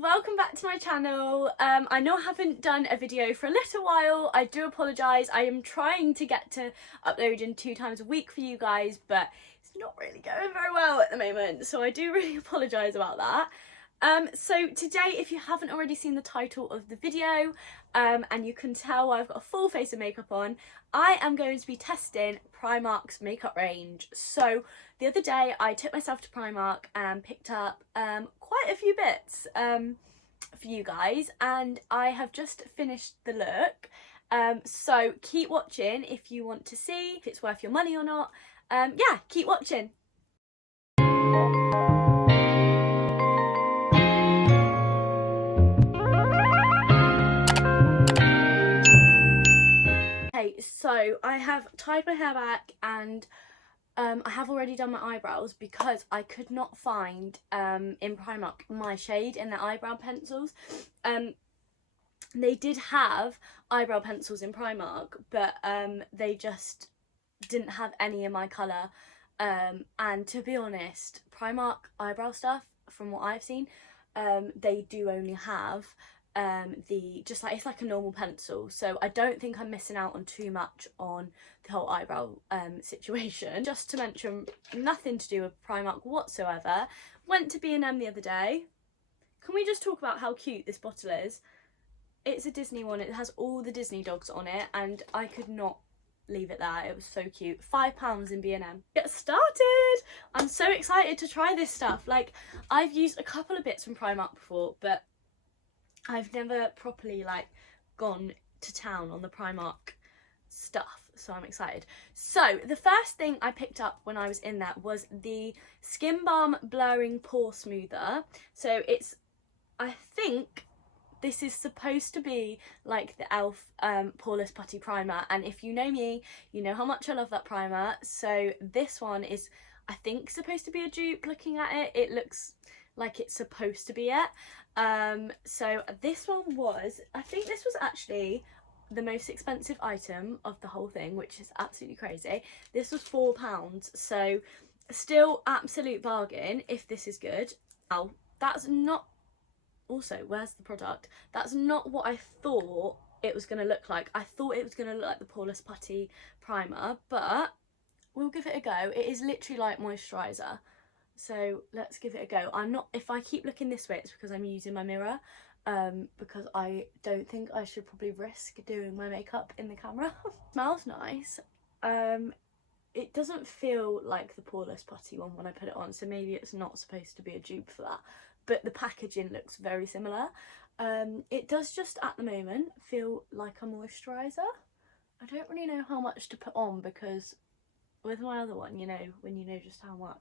welcome back to my channel. I know I haven't done a video for a little while. I do apologise. I am trying to get to uploading 2 times a week for you guys, but it's not really going very well at the moment, so I do really apologise about that. So today, if you haven't already seen the title of the video, and you can tell I've got a full face of makeup on, I am going to be testing Primark's makeup range. So the other day I took myself to Primark and picked up quite a few bits for you guys, and I have just finished the look. So keep watching if you want to see if it's worth your money or not. Yeah, keep watching. Okay, so I have tied my hair back and I have already done my eyebrows because I could not find in Primark my shade in their eyebrow pencils. They did have eyebrow pencils in Primark, but they just didn't have any in my colour. And to be honest, Primark eyebrow stuff, from what I've seen, they do only have it's like a normal pencil, so I don't think I'm missing out on too much on the whole eyebrow situation. Just to mention, nothing to do with Primark whatsoever. Went to B&M the other day. Can we just talk about how cute this bottle is? It's a Disney one. It has all the Disney dogs on it, and I could not leave it there. It was so cute. £5 in B&M. Get started! I'm so excited to try this stuff. Like, I've used a couple of bits from Primark before, but I've never properly gone to town on the Primark stuff, so I'm excited. So the first thing I picked up when I was in there was the Skin Balm Blurring Pore Smoother. So I think this is supposed to be like the e.l.f. Poreless Putty Primer, and if you know me, you know how much I love that primer. So this one is, I think, supposed to be a dupe. Looking at it, it looks like it's supposed to be it. So this one was, I think this was actually the most expensive item of the whole thing, which is absolutely crazy. This was £4, so still absolute bargain if this is good. Now, that's not, also, where's the product? That's not what I thought it was going to look like. I thought it was going to look like the Poreless Putty Primer, but we'll give it a go. It is literally like moisturiser. So let's give it a go. If I keep looking this way, it's because I'm using my mirror, because I don't think I should probably risk doing my makeup in the camera. Smells nice. It doesn't feel like the Poreless Putty one when I put it on, so maybe it's not supposed to be a dupe for that, but the packaging looks very similar. It does just at the moment feel like a moisturiser. I don't really know how much to put on, because with my other one, you know, when you know just how much.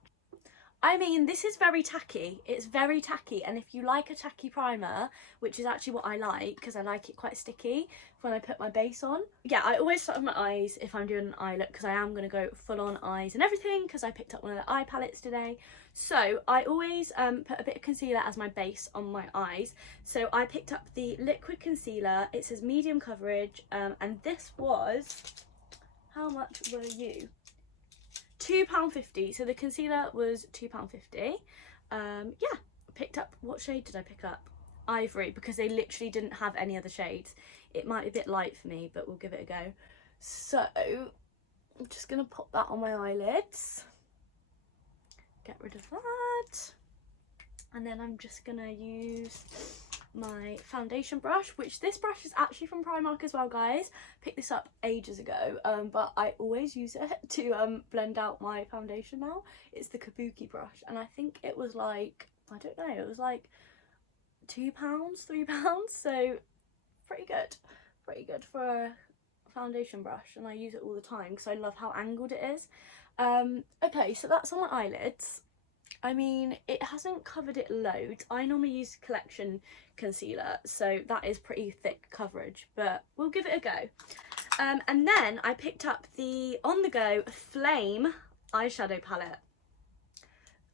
I mean, this is very tacky. It's very tacky, and if you like a tacky primer, which is actually what I like, because I like it quite sticky when I put my base on. Yeah, I always start with my eyes if I'm doing an eye look, because I am going to go full on eyes and everything, because I picked up one of the eye palettes today. So I always put a bit of concealer as my base on my eyes. So I picked up the liquid concealer. It says medium coverage, and this was, how much were you? £2.50, so the concealer was £2.50. Yeah, picked up, what shade did I pick up? Ivory, because they literally didn't have any other shades. It might be a bit light for me, but we'll give it a go. So I'm just gonna pop that on my eyelids, get rid of that, and then I'm just gonna use my foundation brush, which this brush is actually from Primark as well, guys. Picked this up ages ago, but I always use it to blend out my foundation now. It's the Kabuki brush, and I think it was like, I don't know, it was like £2, £3, so pretty good for a foundation brush, and I use it all the time because I love how angled it is. Okay, so that's on my eyelids. I mean, it hasn't covered it loads. I normally use collection concealer, so that is pretty thick coverage, but we'll give it a go. And then I picked up the On The Go Flame eyeshadow palette.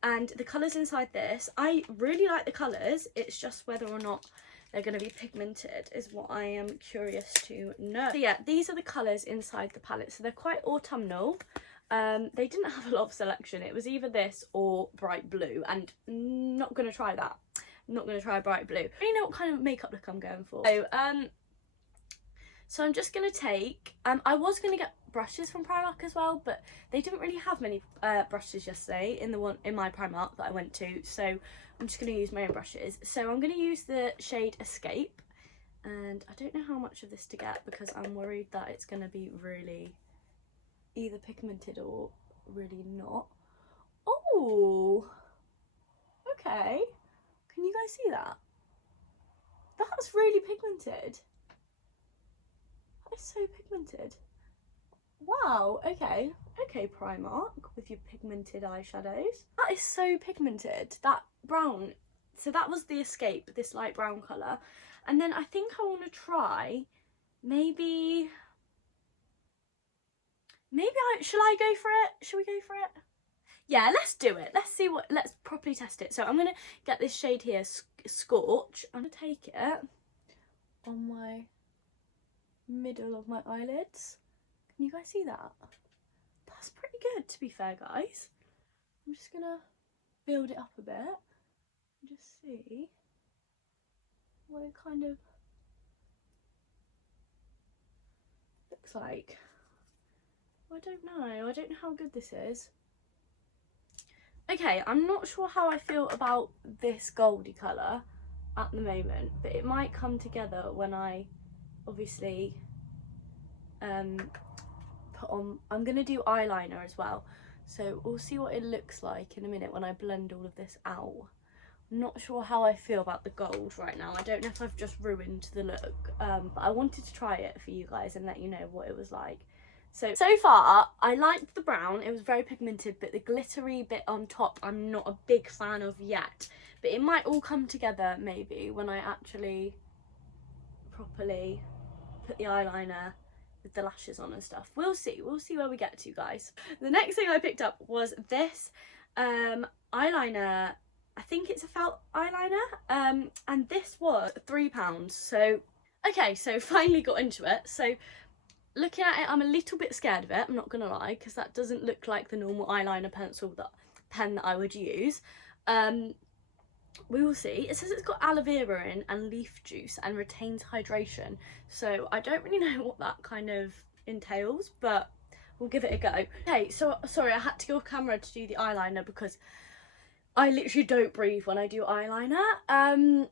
And the colours inside this, I really like the colours. It's just whether or not they're going to be pigmented is what I am curious to know. So yeah, these are the colours inside the palette. So they're quite autumnal. They didn't have a lot of selection. It was either this or bright blue, and not going to try that. not going to try a bright blue. I don't know what kind of makeup look I'm going for. So I'm just going to take, I was going to get brushes from Primark as well, but they didn't really have many brushes yesterday in my Primark that I went to, so I'm just going to use my own brushes. So I'm going to use the shade Escape, and I don't know how much of this to get because I'm worried that it's going to be really either pigmented or really not. Oh, okay. Can you guys see that? That's really pigmented. That is so pigmented. Wow, okay. Okay, Primark, with your pigmented eyeshadows. That is so pigmented. That brown, so that was the Escape, this light brown colour. And then I think I want to try, maybe shall I go for it? Shall we go for it? Yeah, let's do it. Let's properly test it. So I'm going to get this shade here, Scorch. I'm going to take it on my middle of my eyelids. Can you guys see that? That's pretty good, to be fair, guys. I'm just going to build it up a bit and just see what it kind of looks like. I don't know. I don't know how good this is. Okay, I'm not sure how I feel about this goldy colour at the moment, but it might come together when I obviously put on, I'm going to do eyeliner as well, so we'll see what it looks like in a minute when I blend all of this out. I'm not sure how I feel about the gold right now. I don't know if I've just ruined the look, but I wanted to try it for you guys and let you know what it was like. So far, I liked the brown. It was very pigmented, but the glittery bit on top, I'm not a big fan of yet. But it might all come together, maybe, when I actually properly put the eyeliner with the lashes on and stuff. We'll see. We'll see where we get to, guys. The next thing I picked up was this eyeliner. I think it's a felt eyeliner. And this was £3. So, okay, so finally got into it. So, looking at it, I'm a little bit scared of it, I'm not going to lie, because that doesn't look like the normal eyeliner pen that I would use. We will see. It says it's got aloe vera in and leaf juice and retains hydration. So I don't really know what that kind of entails, but we'll give it a go. Okay, so sorry, I had to go off camera to do the eyeliner because I literally don't breathe when I do eyeliner. I'm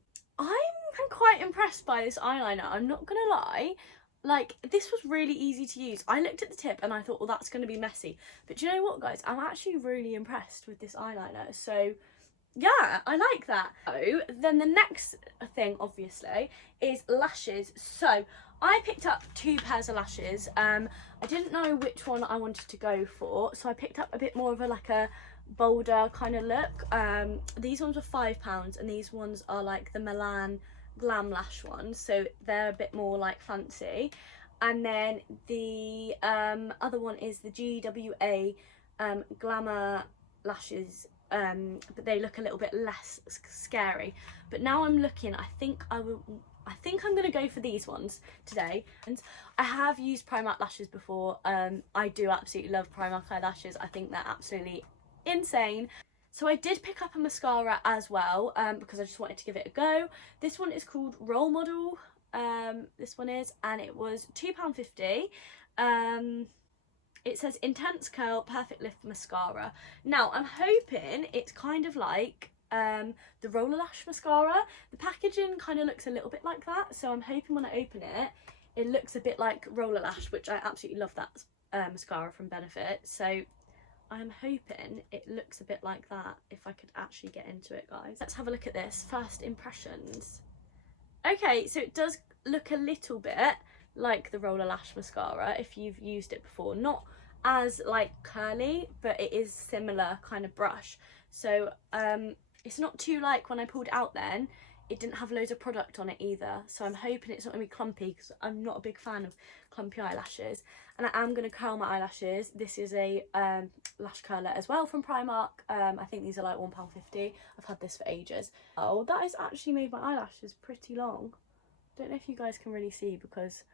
quite impressed by this eyeliner, I'm not going to lie. Like, this was really easy to use. I looked at the tip and I thought, well, that's going to be messy. But do you know what, guys? I'm actually really impressed with this eyeliner. So, yeah, I like that. So, then the next thing, obviously, is lashes. So, I picked up 2 pairs of lashes. I didn't know which one I wanted to go for. So, I picked up a bit more of a bolder kind of look. These ones were £5 and these ones are like the Milan Glam Lash ones, so they're a bit more like fancy. And then the other one is the GWA Glamour Lashes, but they look a little bit less scary. But now I'm looking, I think I'm going to go for these ones today. And I have used Primark lashes before. I do absolutely love Primark eyelashes. I think they're absolutely insane. So I did pick up a mascara as well, because I just wanted to give it a go. This one is called Role Model, this one is, and it was £2.50. It says Intense Curl Perfect Lift Mascara. Now, I'm hoping it's kind of like the Roller Lash mascara. The packaging kind of looks a little bit like that, so I'm hoping when I open it, it looks a bit like Roller Lash, which I absolutely love that mascara from Benefit. So I'm hoping it looks a bit like that if I could actually get into it, guys. Let's have a look at this. First impressions. Okay, so it does look a little bit like the Roller Lash mascara if you've used it before. Not as like curly, but it is similar kind of brush. So it's not too like when I pulled it out then, it didn't have loads of product on it either. So I'm hoping it's not going to be clumpy because I'm not a big fan of clumpy eyelashes. And I am going to curl my eyelashes. This is a lash curler as well from Primark. I think these are like £1.50. I've had this for ages. Oh, that has actually made my eyelashes pretty long. Don't know if you guys can really see because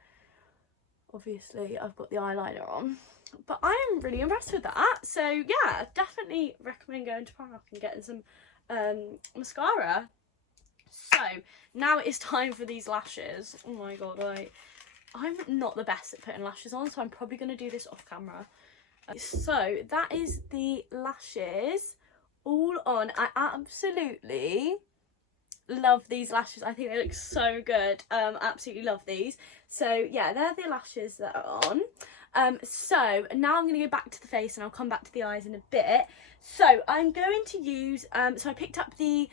obviously I've got the eyeliner on. But I am really impressed with that. So yeah, definitely recommend going to Primark and getting some mascara. now it is time for these lashes. Oh my god, I'm not the best at putting lashes on, so I'm probably going to do this off camera. So that is the lashes all on. I absolutely love these lashes. I think they look so good. Absolutely love these. So yeah, they're the lashes that are on. So now I'm going to go back to the face and I'll come back to the eyes in a bit. So I'm going to use, so I picked up the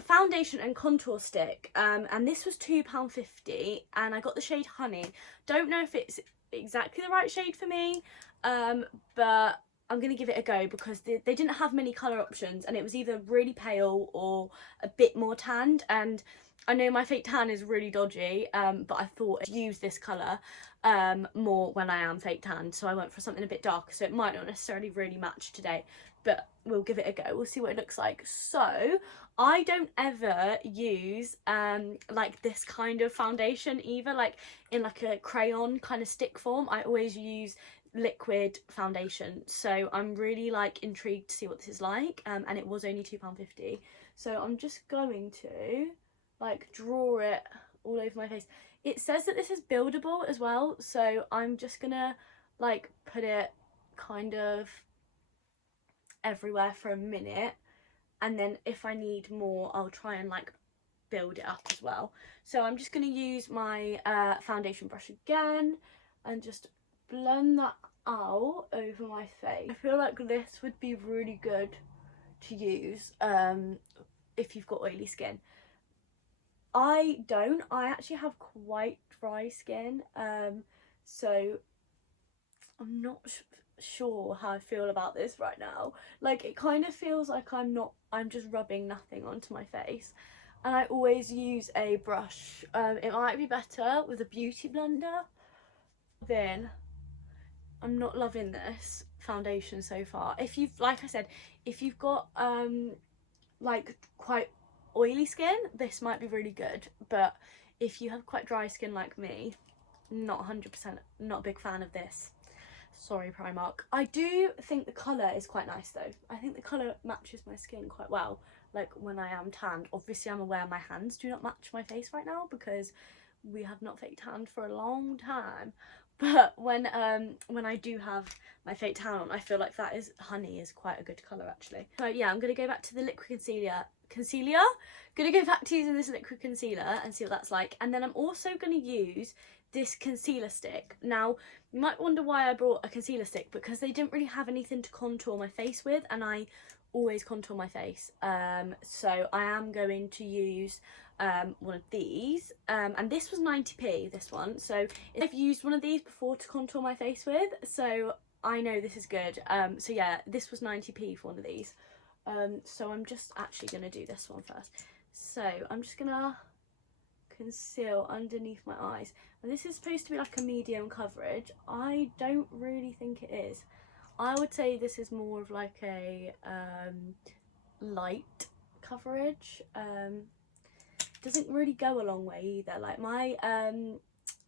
foundation and contour stick, and this was £2.50, and I got the shade Honey. Don't know if it's exactly the right shade for me, but I'm going to give it a go because they didn't have many colour options, and it was either really pale or a bit more tanned, and I know my fake tan is really dodgy, but I thought I'd use this colour more when I am fake tanned, so I went for something a bit darker, so it might not necessarily really match today, but we'll give it a go. We'll see what it looks like. So I don't ever use like this kind of foundation either, like in like a crayon kind of stick form. I always use liquid foundation, so I'm really like intrigued to see what this is like, and it was only £2.50, so I'm just going to like draw it all over my face. It says that this is buildable as well, so I'm just gonna like put it kind of everywhere for a minute, and then if I need more I'll try and like build it up as well. So I'm just going to use my foundation brush again and just blend that out over my face. I feel like this would be really good to use if you've got oily skin. I actually have quite dry skin, so I'm not sure how I feel about this right now. Like, it kind of feels like I'm just rubbing nothing onto my face, and I always use a brush. It might be better with a beauty blender. Then I'm not loving this foundation so far. If you've, like I said, if you've got like quite oily skin, this might be really good, but if you have quite dry skin like me, not 100%, not a big fan of this. Sorry, Primark. I do think the colour is quite nice though. I think the colour matches my skin quite well, like when I am tanned. Obviously I'm aware my hands do not match my face right now because we have not fake tanned for a long time, but when I do have my fake tan on, I feel like that is Honey is quite a good colour actually. So yeah, I'm going to go back to the liquid gonna go back to using this liquid concealer and see what that's like, and then I'm also going to use this concealer stick. Now you might wonder why I brought a concealer stick, because they didn't really have anything to contour my face with, and I always contour my face, so I am going to use one of these, and this was 90p, this one, so I've used one of these before to contour my face with, so I know this is good. So yeah, this was 90p for one of these, so I'm just actually going to do this one first. So I'm just gonna conceal underneath my eyes, and this is supposed to be like a medium coverage. I don't really think it is. I would say this is more of like a light coverage. Doesn't really go a long way either. Like my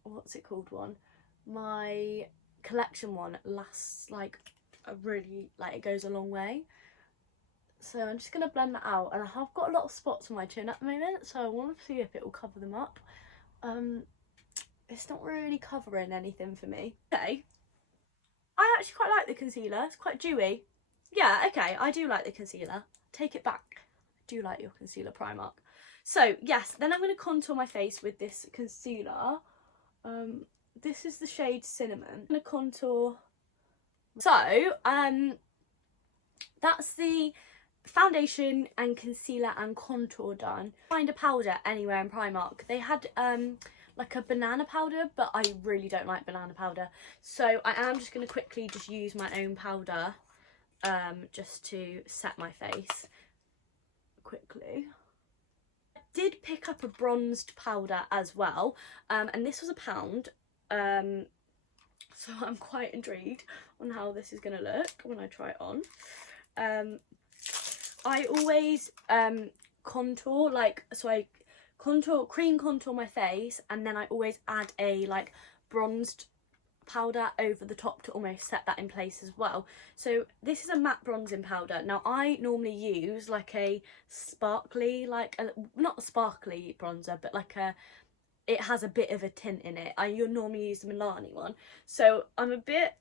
what's it called one? My collection one lasts like a really, like, it goes a long way. So I'm just gonna blend that out, and I have got a lot of spots on my chin at the moment, so I want to see if it will cover them up. It's not really covering anything for me. Okay, I actually quite like the concealer. It's quite dewy. Yeah, okay, I do like the concealer. Take it back. I do like your concealer, Primark. So yes, then I'm going to contour my face with this concealer. This is the shade Cinnamon. I'm going to contour. So that's the foundation and concealer and contour done. Find a powder anywhere in Primark. They had like a banana powder, but I really don't like banana powder, so I am just going to quickly just use my own powder just to set my face quickly. I did pick up a bronzed powder as well, and this was £1, so I'm quite intrigued on how this is going to look when I try it on. I always contour, like, so I cream contour my face, and then I always add a like bronzed powder over the top to almost set that in place as well. So this is a matte bronzing powder. Now I normally use like a sparkly, not a sparkly bronzer, but like it has a bit of a tint in it. You'll normally use the Milani one. So I'm a bit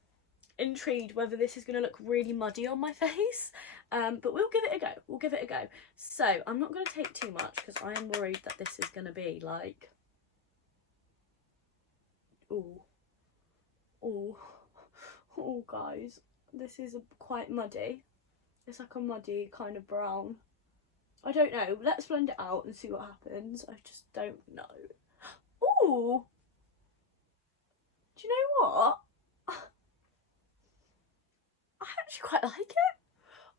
intrigued whether this is going to look really muddy on my face, but we'll give it a go. So I'm not going to take too much because I am worried that this is going to be like, oh guys, this is quite muddy. It's like a muddy kind of brown. I don't know, let's blend it out and see what happens. I just don't know. Ooh, do you know what? I actually quite like it.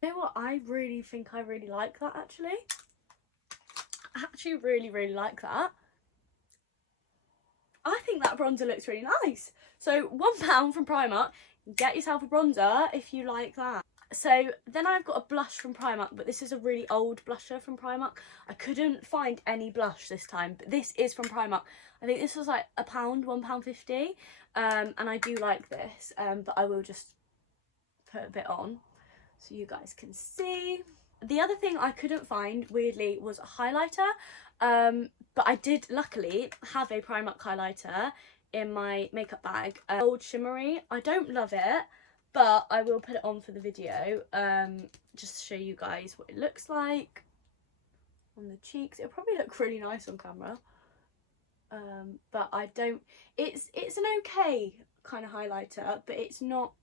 You know what? I really think I really like that actually. I actually really like that. I think that bronzer looks really nice. So £1 from Primark, get yourself a bronzer if you like that. So then I've got a blush from Primark, but this is a really old blusher from Primark. I couldn't find any blush this time, but this is from Primark. I think this was like £1, £1.50, and I do like this, but I will just put a bit on so you guys can see. The other thing I couldn't find, weirdly, was a highlighter, but I did luckily have a Primark highlighter in my makeup bag. Old shimmery. I don't love it, but I will put it on for the video, just to show you guys what it looks like on the cheeks. It'll probably look really nice on camera, but I don't, it's an okay kind of highlighter, but it's not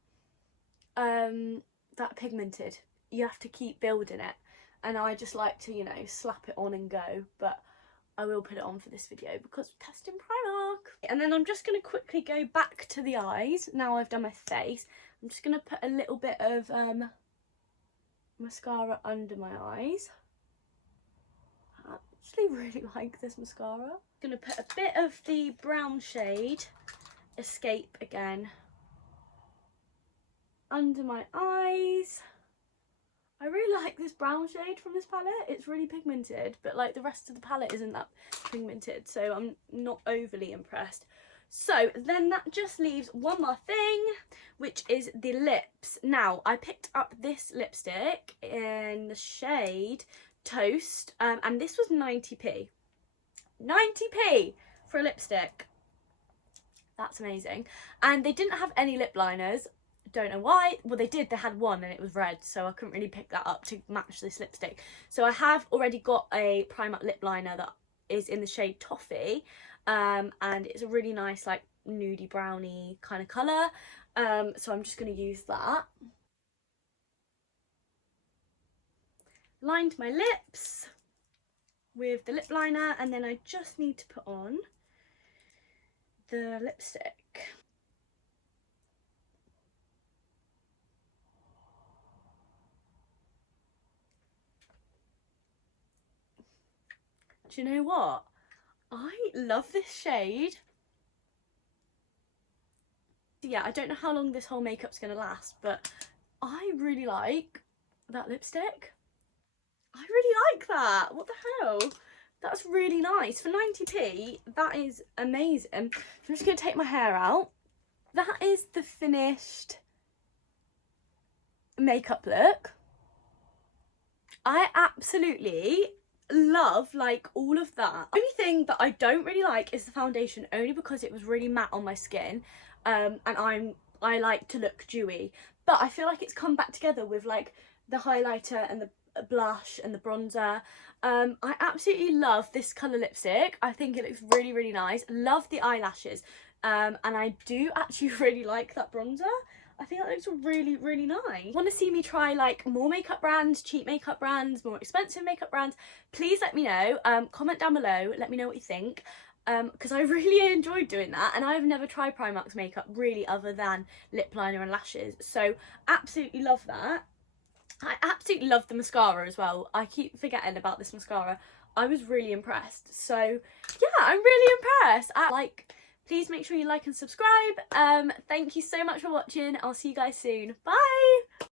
that pigmented. You have to keep building it, and I just like to, you know, slap it on and go, but I will put it on for this video because we're testing Primark. And then I'm just going to quickly go back to the eyes. Now I've done my face, I'm just going to put a little bit of mascara under my eyes. I actually really like this mascara. I'm going to put a bit of the brown shade, Escape again, under my eyes. I really like this brown shade from this palette. It's really pigmented, but like the rest of the palette isn't that pigmented, so I'm not overly impressed. So then that just leaves one more thing, which is the lips. Now I picked up this lipstick in the shade Toast, and this was 90p. 90p for a lipstick. That's amazing. And they didn't have any lip liners. Don't know why. Well, they did. They had one and it was red, so I couldn't really pick that up to match this lipstick. So I have already got a Primark lip liner that is in the shade Toffee, and it's a really nice like nudie brownie kind of colour, so I'm just going to use that. Lined my lips with the lip liner, and then I just need to put on the lipstick. Do you know what? I love this shade. Yeah, I don't know how long this whole makeup's going to last, but I really like that lipstick. I really like that. What the hell? That's really nice. For 90p, that is amazing. So I'm just going to take my hair out. That is the finished makeup look. I absolutely love like all of that. The only thing that I don't really like is the foundation, only because it was really matte on my skin, and I like to look dewy, but I feel like it's come back together with like the highlighter and the blush and the bronzer. I absolutely love this colour lipstick. I think it looks really nice. Love the eyelashes, and I do actually really like that bronzer. I think that looks really nice. Want to see me try like more makeup brands, cheap makeup brands, more expensive makeup brands? Please let me know. Comment down below, let me know what you think, because I really enjoyed doing that, and I've never tried Primark's makeup really other than lip liner and lashes, so absolutely love that. I absolutely love the mascara as well. I keep forgetting about this mascara. I was really impressed. So yeah, I'm really impressed. Please make sure you like and subscribe. Thank you so much for watching. I'll see you guys soon. Bye!